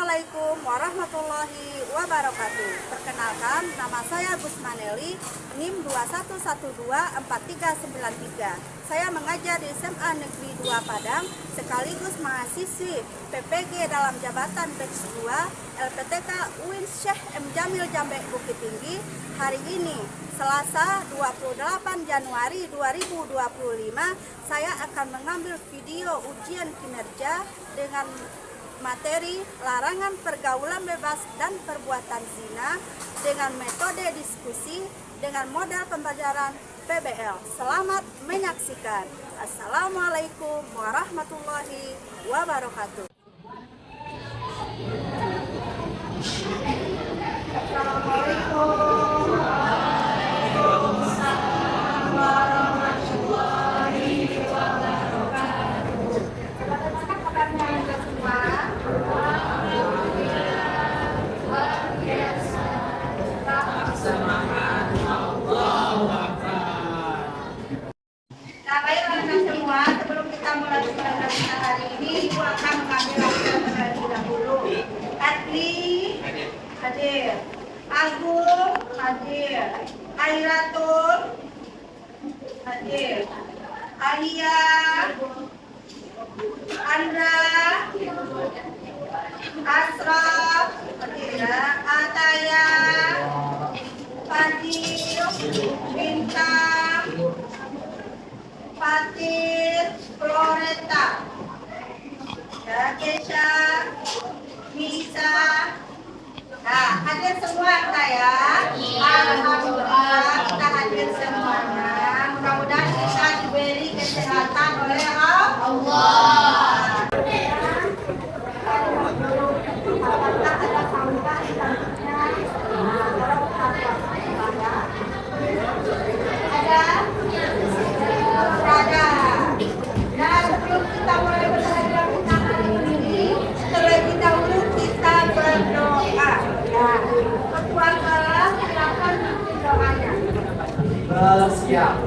Assalamualaikum warahmatullahi wabarakatuh. Perkenalkan, nama saya Gusmaneli, NIM 21124393. Saya mengajar di SMA Negeri 2 Padang, sekaligus mahasiswi PPG dalam jabatan Batch 2 LPTK UIN Syekh M. Jamil Jambe Bukit Tinggi. Hari ini, Selasa 28 Januari 2025, saya akan mengambil video ujian kinerja dengan materi larangan pergaulan bebas dan perbuatan zina dengan metode diskusi dengan model pembelajaran PBL. Selamat menyaksikan. Assalamualaikum warahmatullahi wabarakatuh. Assalamualaikum. Semua, sebelum kita mulai pembelajaran kita hari ini, Ibu akan mengambil laporan terlebih dahulu. Adli hadir, Agung hadir, Airatul hadir, Alia, Andra, Asraf hadir ya, Ataya, Fadil, Bintang, Fatir, Floreta, ya, Kesha, Misa. Nah, hadir semua kita ya. Alhamdulillah kita hadir semuanya. Mudah-mudahan kita diberi kesehatan oleh Allah. Siap.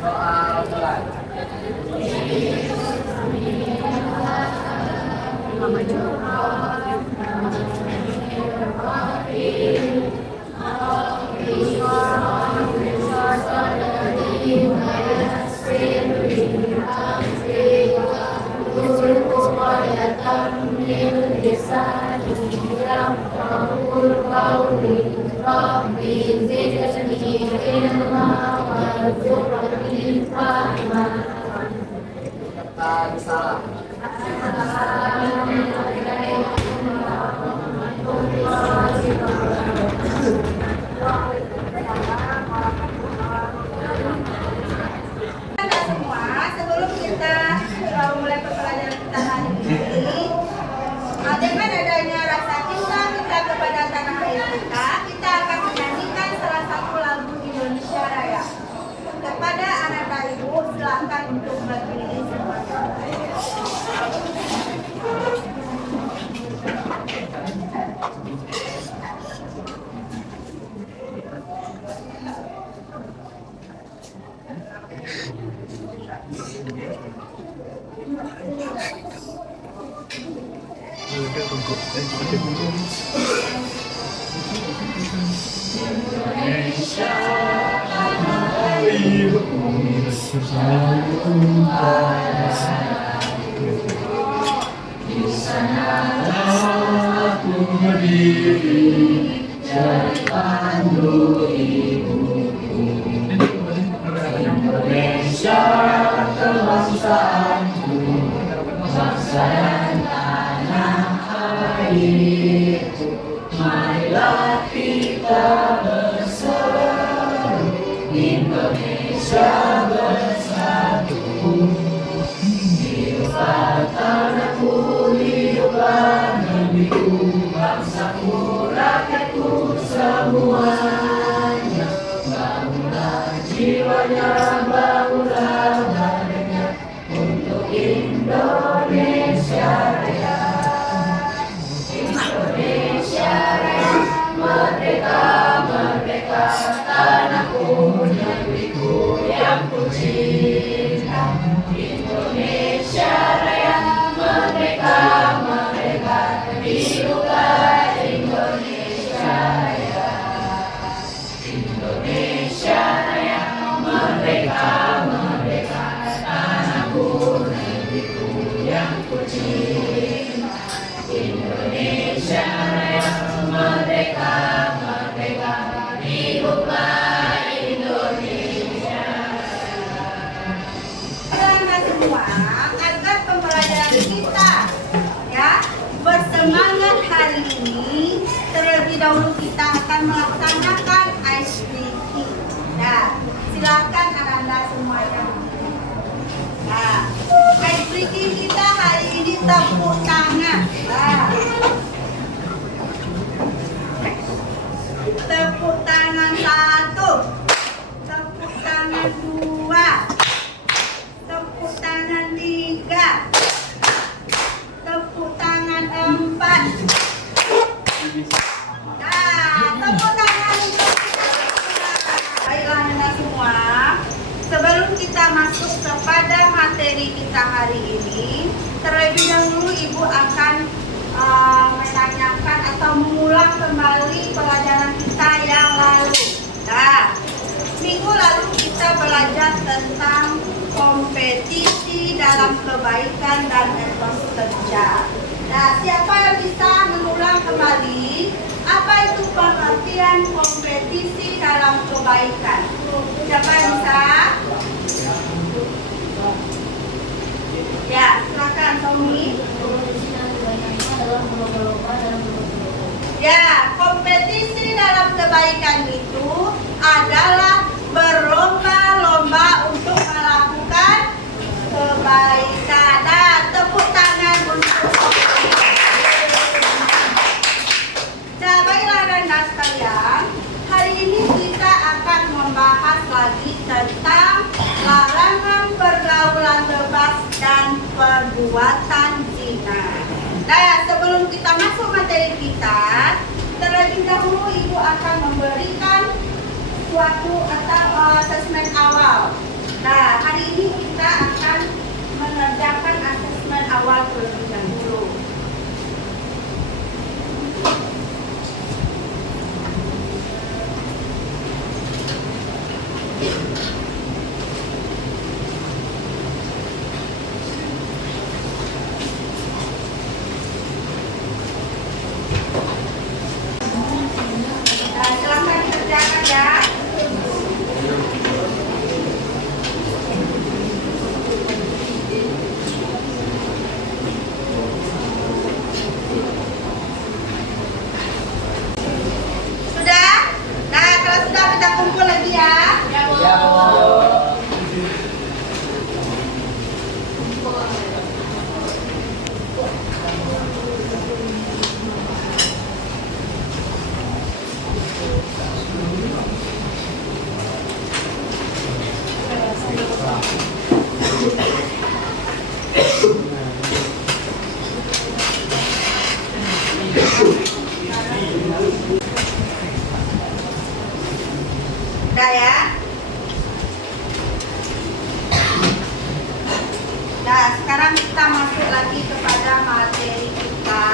Soal mulai. Salah. Semua, sebelum kita mulai pembelajaran kita hari ini, dengan adanya rasa cinta kita kepada tanah air kita akan menyanyikan salah satu lagu Indonesia Raya. Kepada anak ibu, silakan untuk berdiri semuanya. Indonesia airku selalu di sana aku berdiri jadi pandu ibuku. Indonesia kebangsaanku, bangsa dan tanah airku. Marilah kita bersatu, Indonesia bersatu. Hiduplah tanahku, hiduplah negeriku, bangsaku, rakyatku semuanya. Bangunlah semangat hari ini, terlebih dahulu kita akan melaksanakan ice breaking. Nah, silakan Ananda semuanya. Nah, ice breaking kita hari ini tepuk tangan. Nah, tepuk tangan 1, tepuk tangan 2, tepuk tangan 3, tepuk tangan 4. Nah, tepuk tangan untuk baiklah Anda semua. Sebelum kita masuk kepada materi kita hari ini, terlebih dahulu Ibu akan menanyakan atau mengulang kembali pelajaran kita yang lalu. Nah, minggu lalu kita belajar tentang kompetisi dalam kebaikan dan etos kerja. Nah, siapa yang bisa mengulang kembali apa itu pengertian kompetisi dalam kebaikan? Siapa yang bisa? Ya, silakan Tommy. Ya, kompetisi dalam kebaikan itu adalah berlomba-lomba untuk melakukan kebaikan. Nah, tepuk tangan untuk nah, baiklah Anda sekalian, hari ini kita akan membahas lagi tentang larangan pergaulan bebas dan perbuatan zina. Nah, sebelum kita masuk materi kita, terlebih dahulu Ibu akan memberikan suatu atau asesmen awal. Nah, hari ini kita akan mengerjakan asesmen awal terlebih dahulu. Nah, silakan dikerjakan ya. Sudah? Nah, kalau sudah kita kumpul lagi ya. Ya, Bu. Udah ya. Nah, sekarang kita masuk lagi kepada materi kita.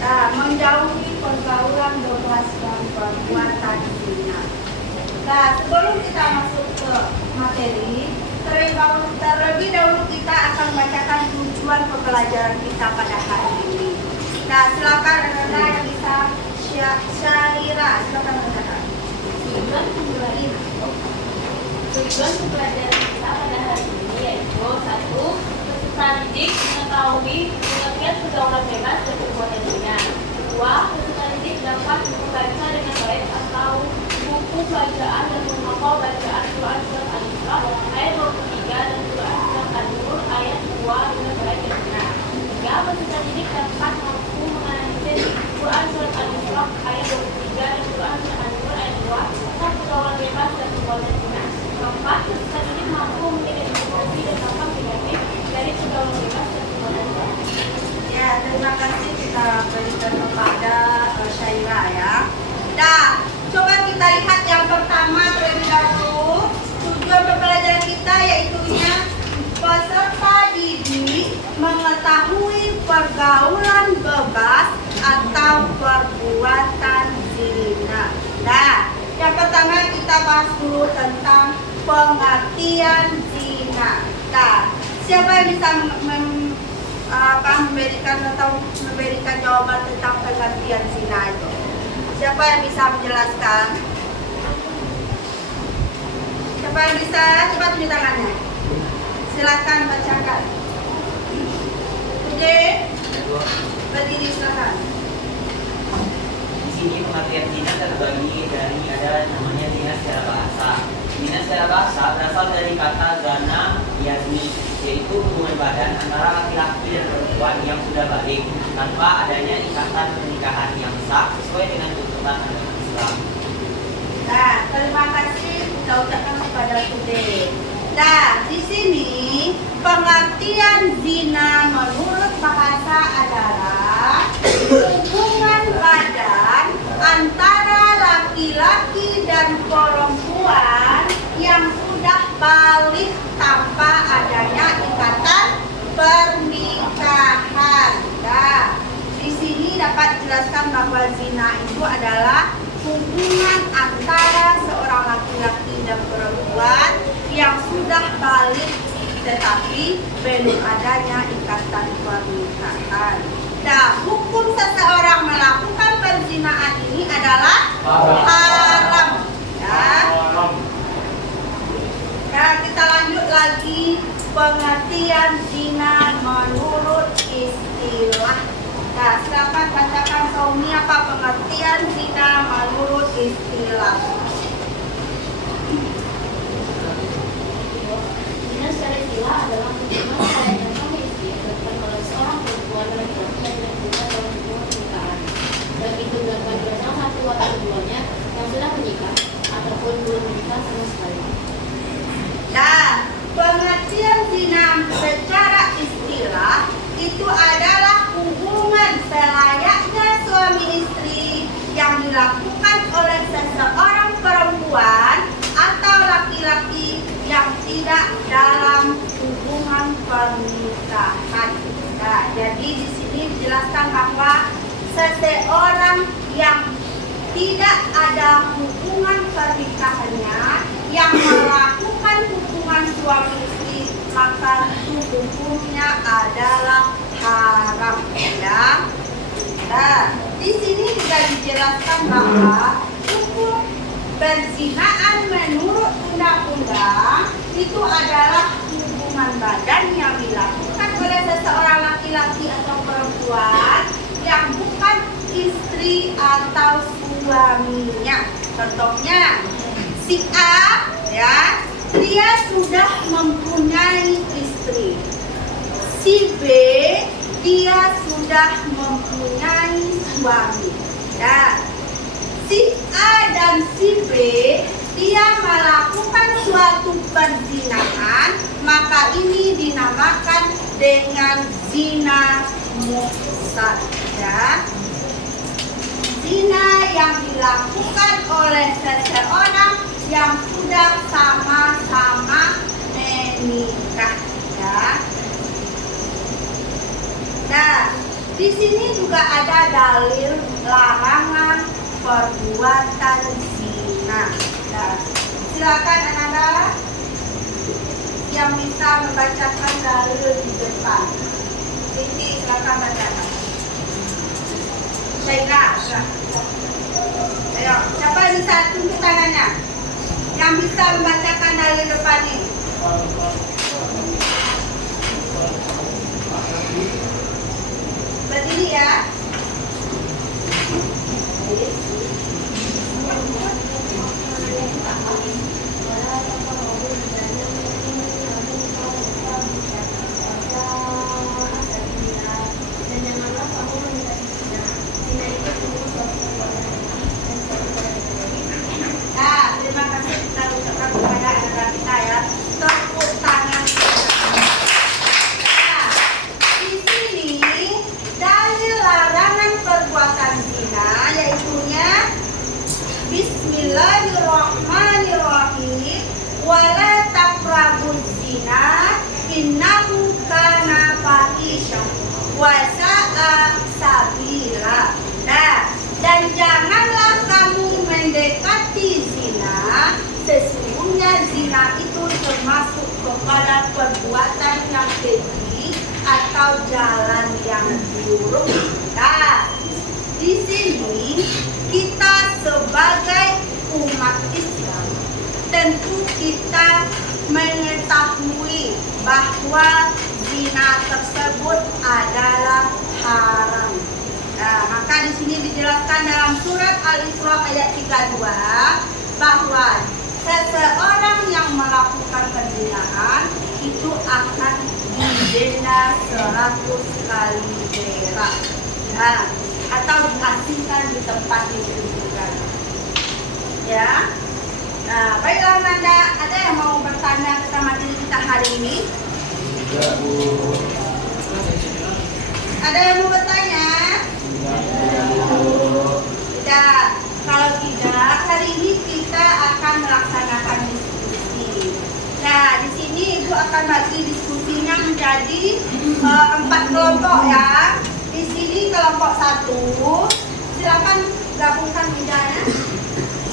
Nah, menjauhi pergaulan bebas dan perbuatan zina. Nah, sebelum kita masuk ke materi, terlebih dahulu kita akan bacakan tujuan pembelajaran kita pada hari ini. Nah, silakan Anda yang bisa Syahira, silakan bacakan. Tujuan pembelajaran kita pada hari ini yaitu 1. Peserta didik mengetahui pengertian pergaulan bebas dan perbuatan zina. 2. Peserta didik dapat membaca dengan baik atau buku bacaan dan menghafal bacaan Quran surat Al-Isra ayat 23 dan Quran surat An-Nur ayat 2 dengan baik dan benar. 3. Peserta didik dapat mampu menganalisis Quran surat Al-Isra ayat 23 dan Quran surat An-Nur ayat 2 tentang pergaulan bebas dan perbuatan zina. 4. Peserta didik mampu mengidentifikasi dan dampak negatif dari pergaulan bebas dan perbuatan zina. Ya, terima kasih kita berikan kepada Syaira ya. Nah, coba kita lihat yang pertama terlebih dahulu. Tujuan pembelajaran kita yaitu peserta didik mengetahui pergaulan bebas atau perbuatan zina. Nah, yang pertama kita bahas dulu tentang pengertian zina. Nah, siapa yang bisa memberikan jawaban tentang pengertian zina itu? Siapa yang bisa menjelaskan? Siapa yang bisa? Coba tunjuk tangannya. Silakan bacakan. Oke. Berdiri silahkan. Di sini pengertian zina terbagi dari ada namanya zina secara bahasa. Zina secara bahasa berasal dari kata zana yazni, yaitu hubungan badan antara laki-laki dan perempuan yang sudah balik tanpa adanya ikatan pernikahan yang sah sesuai dengan tuntunan agama Islam. Nah, terima kasih kita ucapkan kepada Today. Nah, di sini pengertian zina menurut bahasa adalah hubungan badan antara laki-laki dan perempuan yang sudah balik tanpa adanya ikatan pernikahan. Nah, di sini dapat dijelaskan bahwa zina itu adalah hubungan antara seorang laki-laki dan perempuan yang sudah balik tetapi belum adanya ikatan pernikahan. Nah, hukum seseorang melakukan perzinaan ini adalah haram. Ya. Nah, kita lanjut lagi pengertian zina menurut istilah. Nah, silakan bacakan Saumi apa pengertian zina menurut istilah. Zina secara istilah adalah hubungan antara dan suami istri yang dilakukan oleh seorang perempuan dan laki-laki yang dilakukan dalam hubungan pernikahan. Baik itu dilakukan oleh salah satu atau keduanya yang sudah menikah ataupun belum menikah sama sekali. Nah, pengertian zina secara istilah itu adalah hubungan selayaknya suami istri yang dilakukan oleh seseorang perempuan atau laki-laki yang tidak dalam hubungan pernikahan. Nah, jadi di sini dijelaskan bahwa seseorang yang tidak ada hubungan pernikahannya yang melakukan hubungan suami istri maka itu hukumnya adalah haram. Ya. Nah, di sini juga dijelaskan bahwa hukum perzinaan menurut undang-undang itu adalah hubungan badan yang dilakukan oleh seseorang laki-laki atau perempuan yang bukan istri atau suaminya. Contohnya, si A, ya, dia sudah mempunyai istri. Si B, dia sudah mempunyai suami. Dan si A dan si B, dia melakukan suatu perzinahan, maka ini dinamakan dengan zina muhsan. Ya. Zina yang dilakukan oleh seseorang yang sudah sama-sama menikah. Ya. Nah, di sini juga ada dalil larangan perbuatan zina. Nah, silakan anak-anak yang bisa membacakan dalil di depan. Siti, silakan bacakan. Syaira, ayo, siapa yang bisa tunjuk tangannya? Yang bisa membacakan dalil depan ini? Berdiri ya. Nah, terima kasih kita ucapkan kepada anak-anak kita ya. Tepuk tangan. Nah, di sini dalil larangan perbuatan zina yaitunya Bismillahirrahmanirrahim. Wala taqrabuz zina innahu kana fahisyah wa sa'a sabila. Nah, dan janganlah kamu mendekati zina, sesungguhnya zina itu termasuk kepada perbuatan yang keji atau jalan yang buruk. Nah, di sini kita sebagai umat Islam tentu kita mengetahui bahwa zina tersebut adalah haram. disebutkan dalam surat Al-Isra ayat 32 bahwa seseorang yang melakukan perzinahan itu akan didenda 100 kali perak, atau diasingkan di tempat ditujukan. Ya. Nah, baiklah Nanda, ada yang mau bertanya tentang materi kita hari ini? Tidak, Bu. Ada yang mau bertanya? Tidak. Kalau tidak, hari ini kita akan melaksanakan diskusi. Nah, di sini Ibu akan bagi diskusinya menjadi 4 kelompok ya. Di sini kelompok 1, silakan gabungkan bidanya.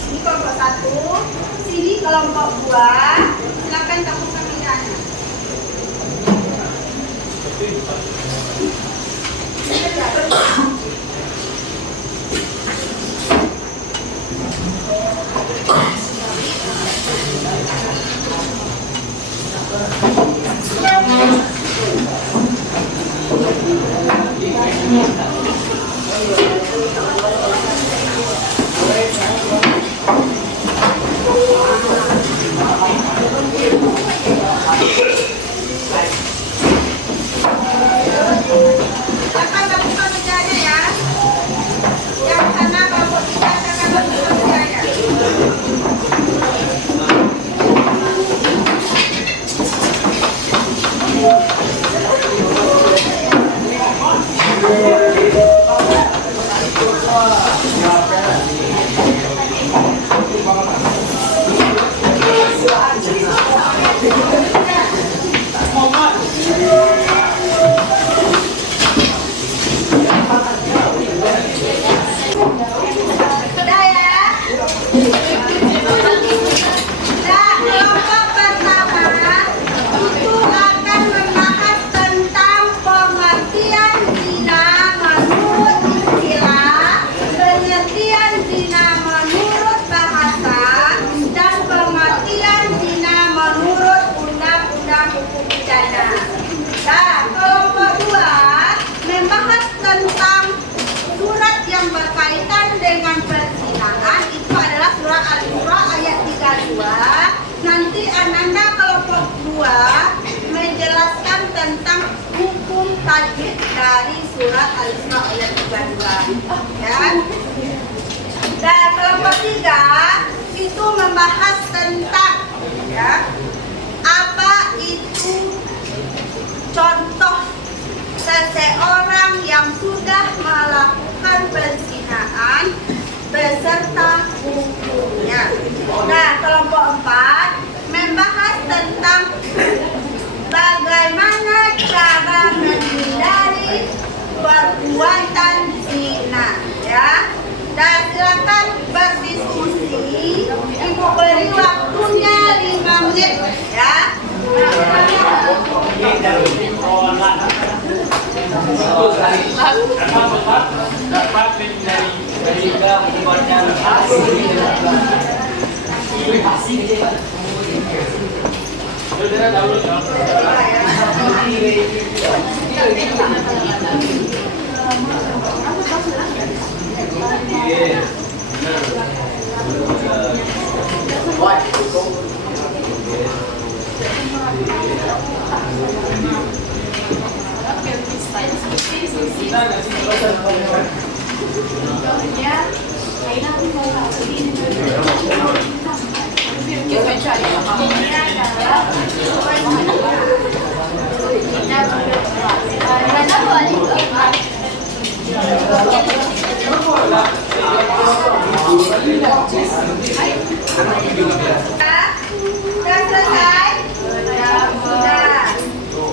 Ini kelompok 1, sini kelompok 2, silakan gabungkan bidanya. Silakan gabungkan bidanya ya. Yang sana kelompok 3 silakan gabungkan bidanya. Sudah ya? Nah, kelompok pertama itu akan membahas tentang pengertian zina menurut istilah, pengertian zina menurut bahasa, dan pengertian zina menurut undang-undang hukum pidana. Nah, kelompok 2 membahas tentang surat yang berkaitan dengan perzinahan, itu adalah surat Al-Isra ayat 32. Nanti Ananda kelompok 2 menjelaskan tentang hukum tajwid dari surat Al-Isra ayat 32. Ya. Dan kelompok 3 itu membahas tentang ya, apa itu contoh seseorang yang sudah melakukan perzinahan beserta hukumnya. Nah, kelompok 4 membahas tentang bagaimana cara menghindari perbuatan zina, ya. Dan silakan berdiskusi. Ibu beri waktunya 5 menit, ya. Sudah selesai? Sudah.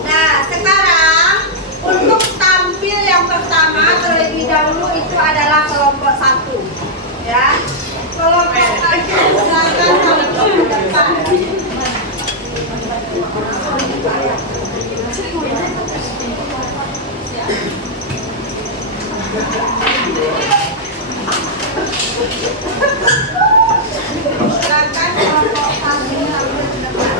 Nah, sekarang untuk tampil yang pertama terlebih dahulu itu adalah kelompok 1. Ya. Kelompok 1 silakan tampil ke depan. Silakan kelompok 1 tampil ke depan.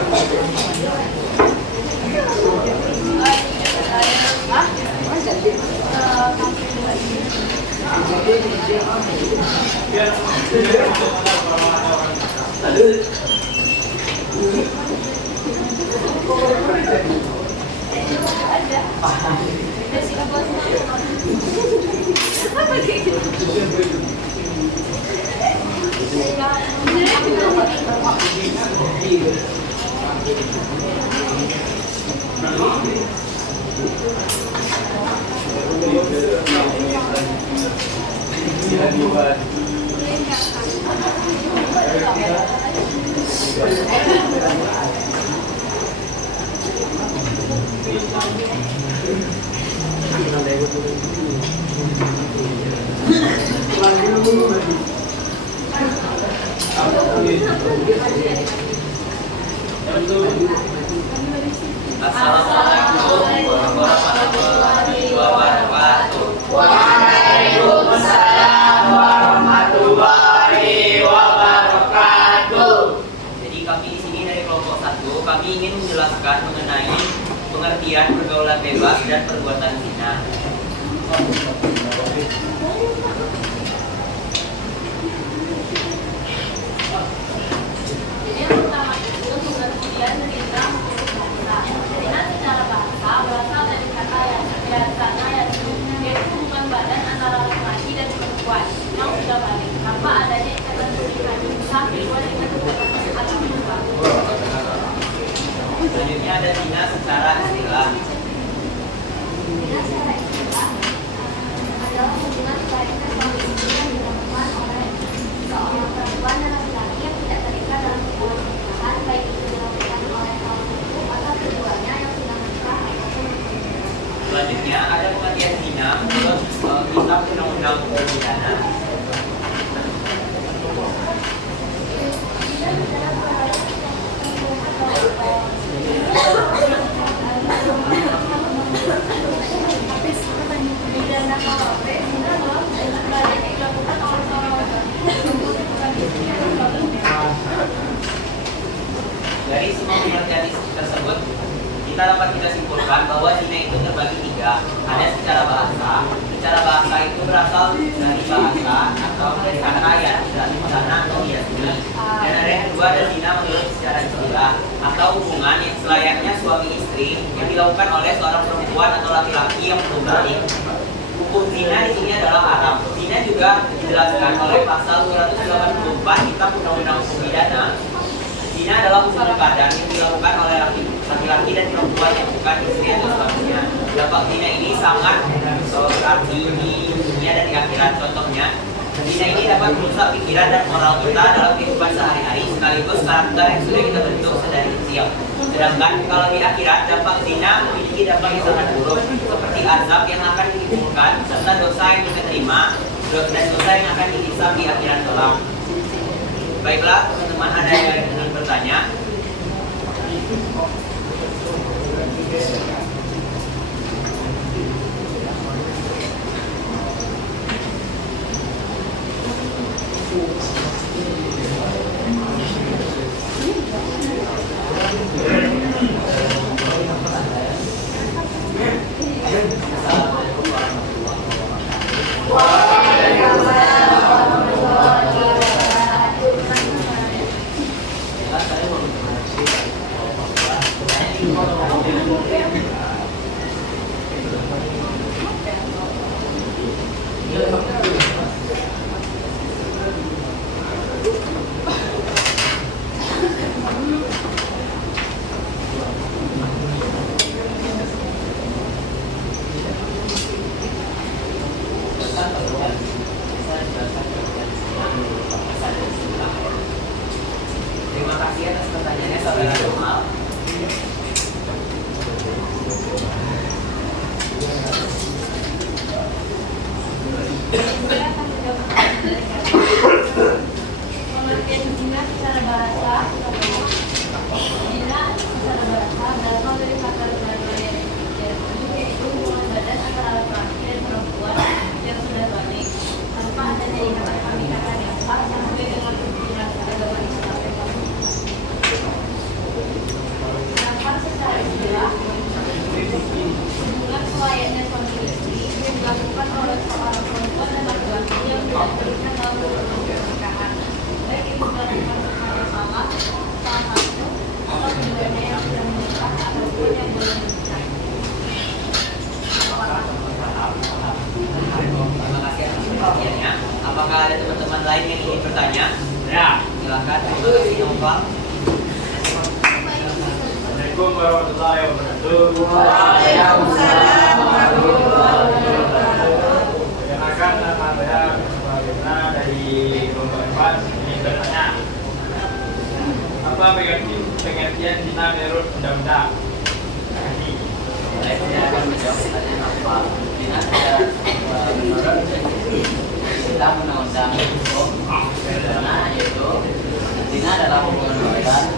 Assalamualaikum warahmatullahi wabarakatuh. Waalaikumsalam warahmatullahi wabarakatuh. Jadi kami di sini dari kelompok 1, kami ingin menjelaskan mengenai pengertian pergaulan bebas dan perbuatan zina. Jadi yang pertama itu pengertian zina menurut bahasa. Zina secara bahasa berasal dari kata yaitu hubungan badan antara laki-laki dan perempuan yang sudah balik tanpa adanya ikatan pernikahan sah kecuali dengan hubungan atau hubungan. Selanjutnya ada zina secara istilah. Zina secara istilah adalah hubungan selainnya suami istri yang dilakukan oleh seorang perempuan dan laki-laki yang tidak terikat dalam hubungan pernikahan, baik itu dilakukan oleh salah satu atau keduanya yang sudah menikah ataupun berbeda. Selanjutnya ada pengertian zina menurut kitab undang-undang hukum pidana. Dari semua pengertian tersebut, kita dapat simpulkan bahwa zina itu terbagi 3. Ada secara bahasa. Secara bahasa itu berasal dari bahasa atau dari kata ya, dari sana atau yasmi. Dan ada yang kedua, ada zina menurut secara istilah atau hubungan yang selayaknya suami istri yang dilakukan oleh seorang perempuan atau laki-laki yang belum balik. Hukum zina di sini adalah haram. Zina juga dijelaskan oleh pasal 284 Kitab Undang-Undang Hukum Pidana. Zina adalah hubungan badan yang dilakukan oleh laki-laki dan perempuan yang bukan istri atau suaminya. Dampak zina ini sangat berarti di dunia dan di akhirat. Contohnya, zina ini dapat merusak pikiran dan moral kita dalam kehidupan sehari-hari sekaligus karakter yang sudah kita bentuk sedari kecil. Sedangkan kalau di akhirat, dampak zina memiliki dampak yang sangat buruk seperti azab yang akan ditimbulkan serta dosa yang kita terima dan dosa yang akan dihisab di akhirat kelak. Baiklah, teman-teman, ada yang ingin bertanya? Terima kasih atas pertanyaannya, saudara Jamal. Pengertian zina secara bahasa. Zina secara bahasa berasal dari kata yaitu hubungan badan antara laki-laki dan perempuan yang sudah balik tanpa adanya ikatan pernikahan yang sah sesuai dengan pimpinan agama Islam. Sedangkan secara istilah, hubungan selayaknya suami istri yang dilakukan oleh seorang perempuan dan laki-laki Apakah ada teman-teman lain yang ingin bertanya? Ya. Silakan. Terima kasih Nova. Assalamualaikum warahmatullahi wabarakatuh. Waalaikumsalam warahmatullahi wabarakatuh. Perkenalkan nama saya Bagaimana dari kelompok 4 ingin bertanya. Apa pengertian zina menurut undang-undang? Terima kasih. Saya akan menjawab pertanyaan apa. Zina secara menurut Islam undang-undang hukum pidana yaitu zina adalah hubungan badan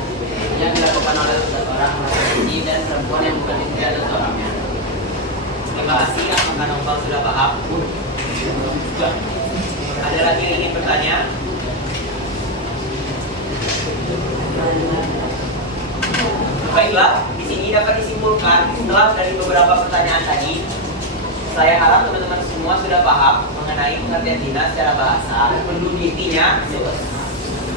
yang dilakukan oleh seseorang laki-laki dan perempuan yang bukan istri atau suaminya. Terima kasih. Apakah Nova sudah paham? Ada lagi yang ingin bertanya? Baiklah, di sini dapat disimpulkan setelah dari beberapa pertanyaan tadi, saya harap teman-teman semua sudah paham mengenai pengertian zina secara bahasa. Intinya,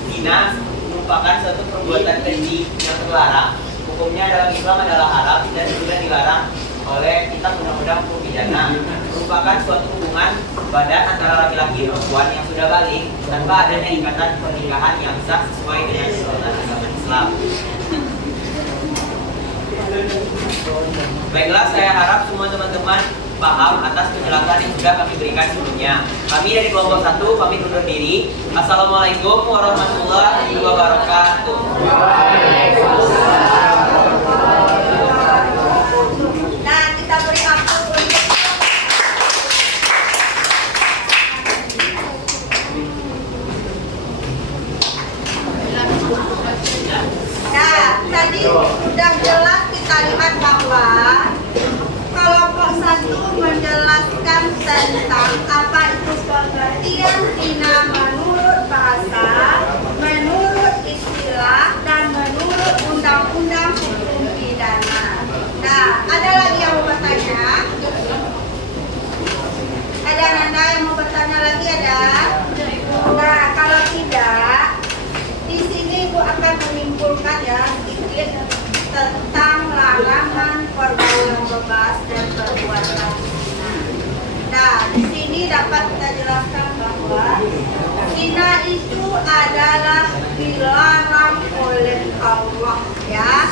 zina merupakan suatu perbuatan keji yang terlarang. Hukumnya dalam Islam adalah haram dan sudah dilarang oleh kitab undang-undang hukum pidana. Merupakan suatu hubungan badan antara laki-laki dan perempuan yang sudah balik tanpa adanya ikatan pernikahan yang sah sesuai dengan tuntunan agama Islam. Baiklah, saya harap semua teman-teman paham atas penjelasan yang sudah kami berikan sebelumnya. Kami dari kelompok 1 pamit undur diri. Assalamualaikum warahmatullahi wabarakatuh. Nah, kita beri waktu untuk Nah, tadi sudah jelas kita lihat bahwa kelompok 1 menjelaskan tentang apa itu pengertian zina menurut bahasa, menurut istilah, dan menurut undang-undang hukum pidana. Nah, ada lagi yang mau bertanya? Ada Nanda yang mau bertanya lagi ada? Nah, kalau tidak, di sini Ibu akan menyimpulkan ya sedikit tentang larangan pergaulan bebas dan perbuatan zina. Nah, di sini dapat kita jelaskan bahwa zina itu adalah dilarang oleh Allah ya.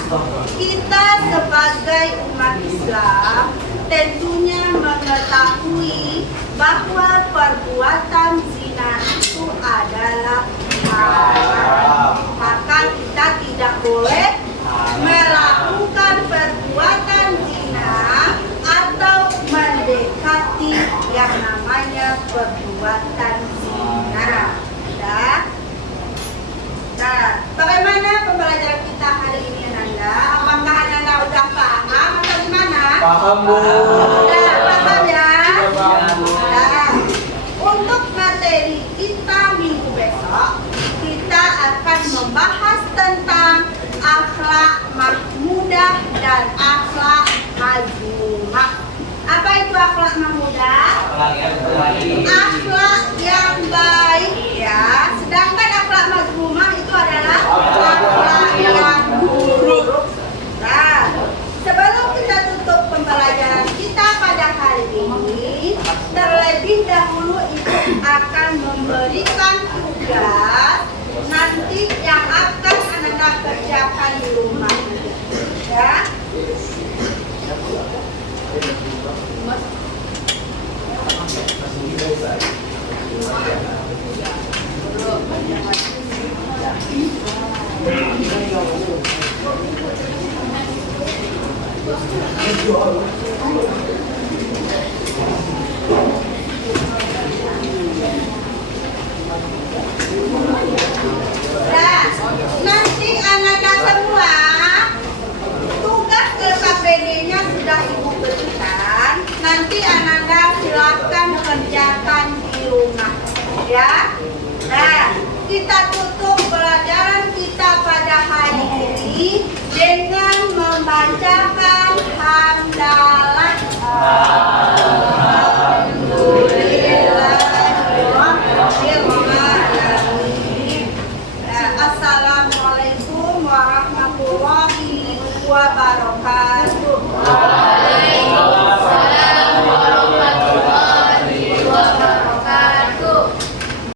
Kita sebagai umat Islam tentunya mengetahui bahwa perbuatan zina itu adalah haram. Maka kita tidak boleh melakukan perbuatan zina atau mendekati yang namanya perbuatan zina. Ya. Nah, bagaimana pembelajaran kita hari ini, Nanda? Apakah Nanda udah paham atau gimana? Paham, Bu. Udah paham ya? Paham, Bu. Nah, untuk materi kita minggu besok, kita akan membahas tentang akhlak mahmudah dan akhlak mazmumah. Apa itu akhlak mahmudah? Akhlak yang baik ya. Sedangkan akhlak mazmumah itu adalah akhlak yang buruk. Nah, sebelum kita tutup pembelajaran kita pada hari ini, terlebih dahulu Ibu akan memberikan tugas nanti yang akan Anda kerjakan di rumah. Ya. Nah, nanti anak-anak semua tugas LKPD-nya sudah Ibu berikan. Nanti anak-anak silakan kerjakan di rumah, ya. Nah, kita tutup pelajaran kita pada hari ini dengan membacakan hamdalah.